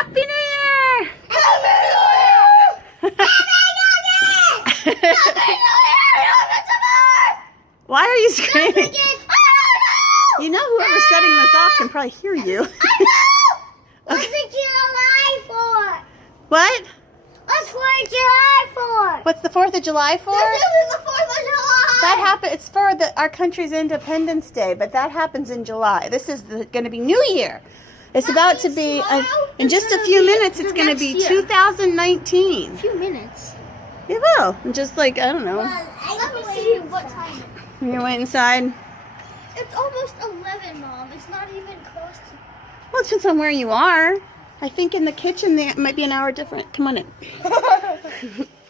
Happy New Year! Happy New Year! Happy New Year! Why are you screaming? I don't know! You know whoever's setting this off can probably hear you. I know! What's the July for? What? What's 4th of July for? What's the 4th of July for? This is the 4th of July! That happen. It's for our country's Independence Day, but that happens in July. This is going to be New Year. It's about to be, in just a few minutes, it's going to be 2019. A few minutes. It will. Just like, I don't know. Let me see what time. You're waiting inside. It's almost 11, Mom. It's not even close to... Well, it depends on where you are. I think in the kitchen, it might be an hour different. Come on in.